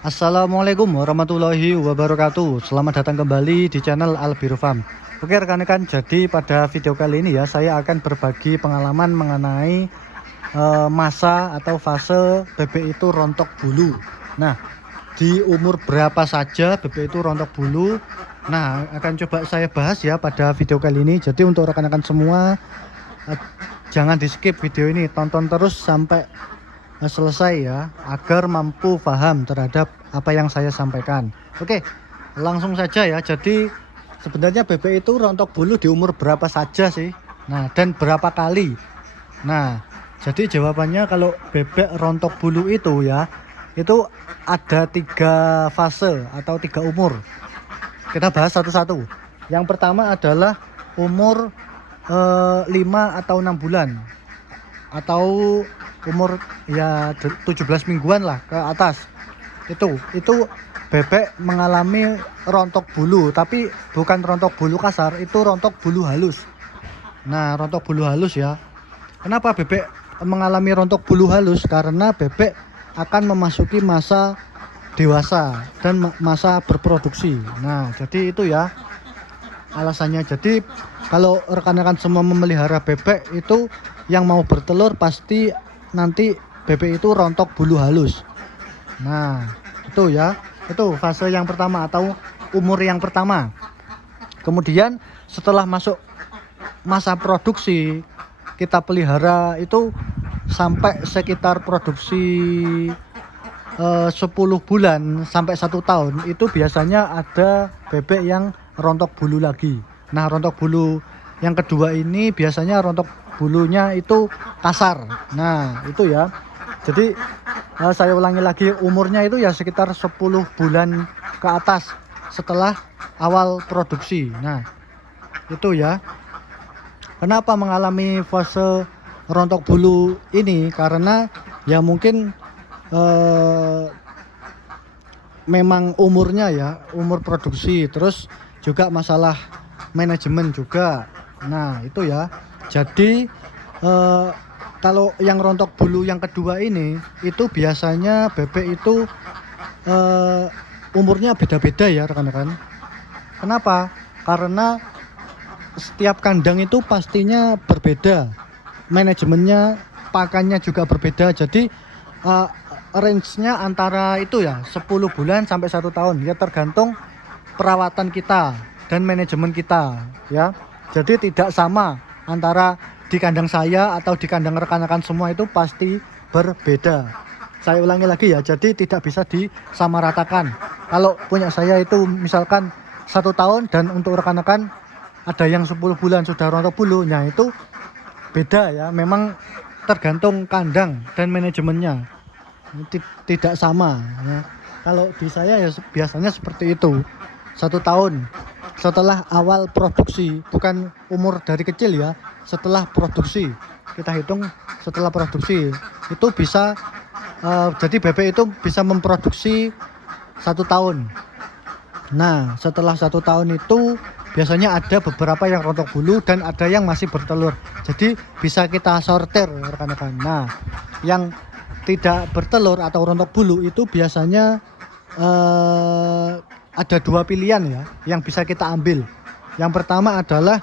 Assalamualaikum warahmatullahi wabarakatuh. Selamat datang kembali di channel Albiru Farm. Oke rekan-rekan, jadi pada video kali ini ya saya akan berbagi pengalaman mengenai masa atau fase bebek itu rontok bulu. Nah, di umur berapa saja bebek itu rontok bulu? Nah, akan coba saya bahas ya pada video kali ini. Jadi untuk rekan-rekan semua jangan di skip video ini, tonton terus sampai selesai ya, agar mampu paham terhadap apa yang saya sampaikan. Oke, langsung saja ya. Jadi sebenarnya bebek itu rontok bulu di umur berapa saja sih? Nah, dan berapa kali? Nah, jadi jawabannya kalau bebek rontok bulu itu ya, itu ada 3 fase atau 3 umur. Kita bahas satu-satu. Yang pertama adalah umur 5 atau 6 bulan atau umur ya 17 mingguan lah ke atas. Itu bebek mengalami rontok bulu, tapi bukan rontok bulu kasar, itu rontok bulu halus. Nah, rontok bulu halus ya. Kenapa bebek mengalami rontok bulu halus? Karena bebek akan memasuki masa dewasa dan masa berproduksi. Nah, jadi itu ya alasannya. Jadi kalau rekan-rekan semua memelihara bebek itu yang mau bertelur pasti nanti bebek itu rontok bulu halus. Nah, itu ya. Itu fase yang pertama atau umur yang pertama. Kemudian setelah masuk masa produksi, kita pelihara itu sampai sekitar produksi 10 bulan sampai 1 tahun, itu biasanya ada bebek yang rontok bulu lagi. Nah, rontok bulu yang kedua ini biasanya rontok bulunya itu kasar. Nah, itu ya. Jadi saya ulangi lagi, umurnya itu ya sekitar 10 bulan ke atas setelah awal produksi. Nah, itu ya. Kenapa mengalami fase rontok bulu ini? Karena ya mungkin memang umurnya ya, umur produksi, terus juga masalah manajemen juga. Nah, itu ya. Jadi kalau yang rontok bulu yang kedua ini itu biasanya bebek itu umurnya beda-beda ya rekan-rekan. Kenapa? Karena setiap kandang itu pastinya berbeda, manajemennya, pakannya juga berbeda. Jadi range-nya antara itu ya 10 bulan sampai 1 tahun ya, tergantung perawatan kita dan manajemen kita ya. Jadi tidak sama antara di kandang saya atau di kandang rekan-rekan semua, itu pasti berbeda. Saya ulangi lagi ya, jadi tidak bisa disamaratakan. Kalau punya saya itu misalkan 1 tahun dan untuk rekan-rekan ada yang 10 bulan sudah rontok bulu, nah itu beda ya, memang tergantung kandang dan manajemennya, tidak sama ya. Kalau di saya ya biasanya seperti itu, 1 tahun setelah awal produksi, bukan umur dari kecil ya, setelah produksi. Kita hitung setelah produksi itu bisa jadi bebek itu bisa memproduksi 1 tahun. Nah, setelah 1 tahun itu biasanya ada beberapa yang rontok bulu dan ada yang masih bertelur. Jadi bisa kita sortir rekan-rekan. Nah, yang tidak bertelur atau rontok bulu itu biasanya ada 2 pilihan ya yang bisa kita ambil. Yang pertama adalah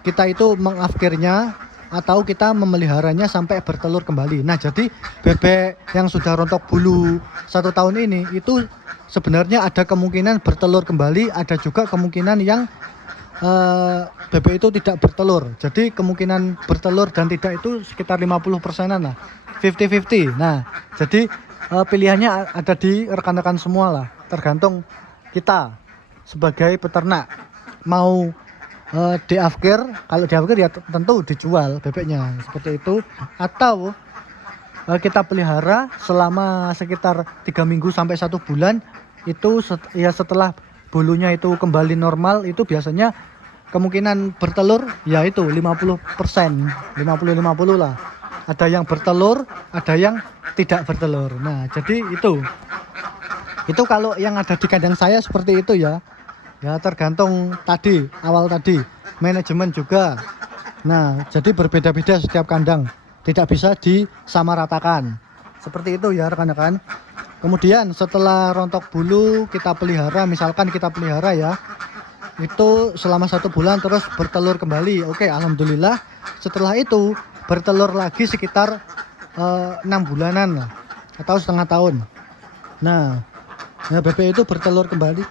kita itu mengafkirnya atau kita memeliharanya sampai bertelur kembali. Nah, jadi bebek yang sudah rontok bulu 1 tahun ini itu sebenarnya ada kemungkinan bertelur kembali, ada juga kemungkinan yang bebek itu tidak bertelur. Jadi kemungkinan bertelur dan tidak itu sekitar 50%-an lah, 50-50. Nah, jadi pilihannya ada di rekan-rekan semua lah, tergantung kita sebagai peternak mau diafkir. Kalau diafkir ya tentu dijual bebeknya seperti itu, atau kita pelihara selama sekitar 3 minggu sampai 1 bulan. Itu ya setelah bulunya itu kembali normal, itu biasanya kemungkinan bertelur ya itu 50%, 50-50 lah. Ada yang bertelur, ada yang tidak bertelur. Nah, jadi itu kalau yang ada di kandang saya seperti itu ya. Ya tergantung awal tadi, manajemen juga. Nah, jadi berbeda-beda setiap kandang, tidak bisa disamaratakan. Seperti itu ya rekan-rekan. Kemudian setelah rontok bulu kita pelihara, misalkan kita pelihara ya, itu selama 1 bulan terus bertelur kembali. Oke, alhamdulillah. Setelah itu bertelur lagi sekitar 6 bulanan lah, atau setengah tahun. Nah, bebek itu bertelur kembali.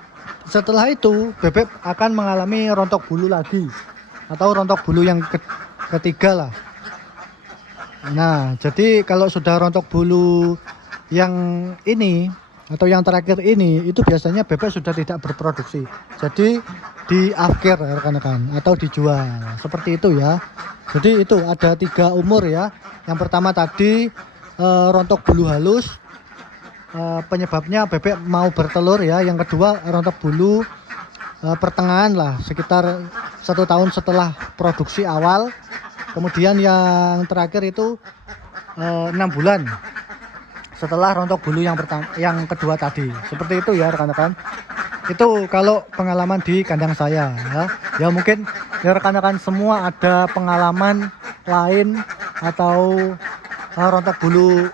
Setelah itu bebek akan mengalami rontok bulu lagi, atau rontok bulu yang ketiga lah. Nah, jadi kalau sudah rontok bulu yang ini atau yang terakhir ini, itu biasanya bebek sudah tidak berproduksi. Jadi di akhir rekan-rekan, atau dijual seperti itu ya. Jadi itu ada 3 umur ya. Yang pertama tadi rontok bulu halus, penyebabnya bebek mau bertelur ya. Yang kedua rontok bulu pertengahan lah, sekitar 1 tahun setelah produksi awal. Kemudian yang terakhir itu 6 bulan setelah rontok bulu yang kedua tadi. Seperti itu ya rekan-rekan. Itu kalau pengalaman di kandang saya ya. Ya mungkin ya rekan-rekan semua ada pengalaman lain atau rontok bulu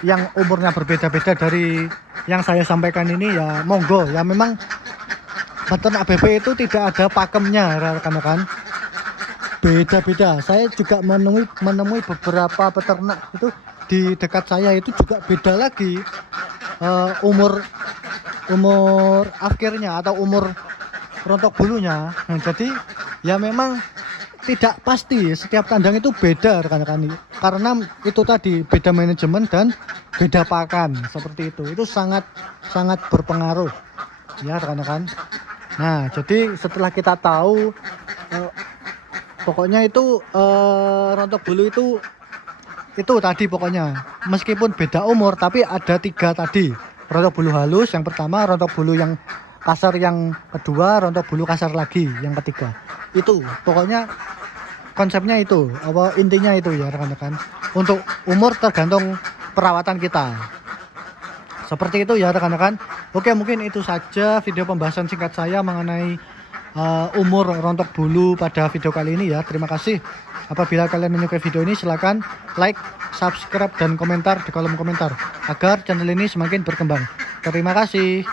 yang umurnya berbeda-beda dari yang saya sampaikan ini, ya monggo. Ya memang peternak bebek itu tidak ada pakemnya rekan-rekan. Beda-beda. Saya juga menemui beberapa peternak itu di dekat saya itu juga beda lagi umur akhirnya atau umur rontok bulunya. Nah, jadi ya memang tidak pasti, setiap kandang itu beda rekan-rekan, karena itu tadi beda manajemen dan beda pakan seperti itu sangat berpengaruh ya rekan-rekan. Nah, jadi setelah kita tahu pokoknya itu rontok bulu itu tadi, pokoknya meskipun beda umur tapi ada 3 tadi. Rontok bulu halus yang pertama, rontok bulu yang kasar yang kedua, rontok bulu kasar lagi yang ketiga. Itu pokoknya konsepnya itu, intinya itu ya rekan-rekan. Untuk umur tergantung perawatan kita. Seperti itu ya rekan-rekan. Oke, mungkin itu saja video pembahasan singkat saya mengenai umur rontok bulu pada video kali ini ya. Terima kasih. Apabila kalian menyukai video ini, silakan like, subscribe, dan komentar di kolom komentar agar channel ini semakin berkembang. Terima kasih.